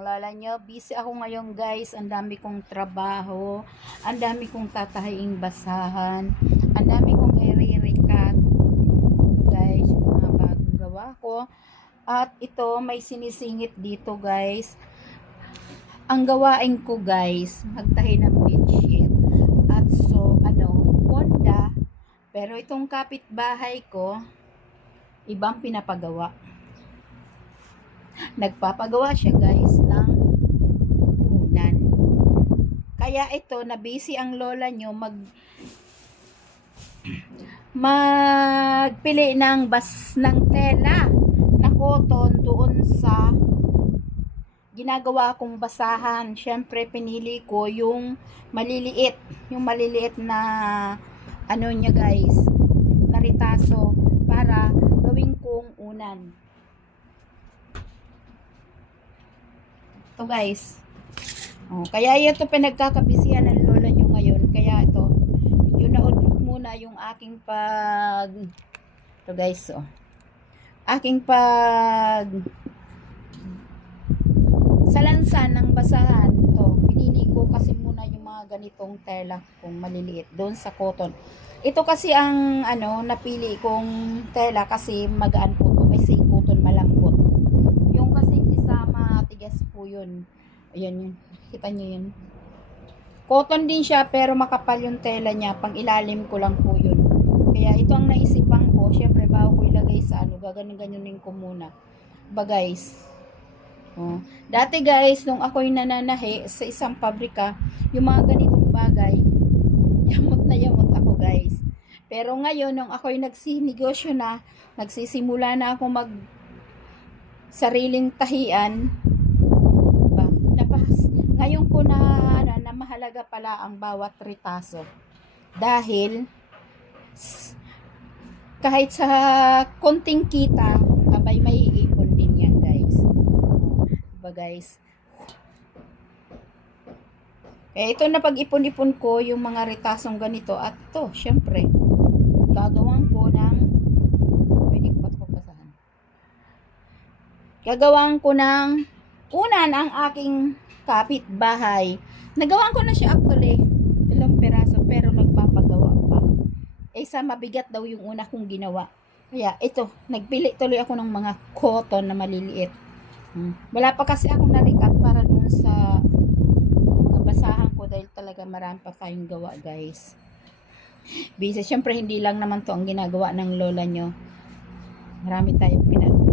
ng lola nyo. Busy ako ngayon guys. Ang dami kong trabaho. Ang dami kong tatahaing basahan. Ang dami kong i-recut. Ito guys, yung mga bagong gawa ko. At ito, may sinisingit dito guys. Ang gawain ko guys, magtahi ng bedsheet. At so, ponda. Pero itong kapitbahay ko, ibang pinapagawa. Nagpapagawa siya guys ng unan. Kaya ito, na-busy ang lola nyo magpili ng tela na cotton doon sa ginagawa kong basahan. Syempre pinili ko yung maliliit na niya guys, na ritaso para gawin kong unan. Ito guys. Kaya ito pinagkakabisihan ng lola nyo ngayon. Kaya ito, medyo naudlot muna yung aking ito guys, aking salansan ng basahan. Pinili ko kasi muna yung mga ganitong tela kung maliliit doon sa cotton. Ito kasi ang napili kong tela kasi magaan po ito. Kasi cotton malambot. Yung kasi isama tigas po yun. Ayan yun. Kita nyo yun. Cotton din siya pero makapal yung tela niya. Pang ilalim ko lang po yun. Kaya ito ang naisipan ko. Syempre bago ko ilagay sa gaganon-ganonin ko muna. Ba guys. Dati guys, nung ako'y nananahi sa isang pabrika, yung mga ganitong bagay, yamot na yamot ako guys. Pero ngayon, nung ako'y nagsinegosyo na, nagsisimula na ako mag sariling tahian, ngayon ko na mahalaga pala ang bawat ritaso. Dahil, kahit sa konting kita, abay may iipon din yan guys. Diba guys? Kaya ito na pag-ipon-ipon ko yung mga ritasong ganito. At ito, syempre, gagawan ko ng unan ang aking kapitbahay. Nagawan ko na siya actually, 2 peraso, pero nagpapagawa pa. Sa mabigat daw yung una kong ginawa. Kaya ito, nagpili tuloy ako ng mga cotton na maliliit. Wala pa kasi akong narikat para dun sa mga basahan ko dahil talaga marami pa tayong gawa guys. Bisa, syempre hindi lang naman to ang ginagawa ng lola nyo. Marami tayong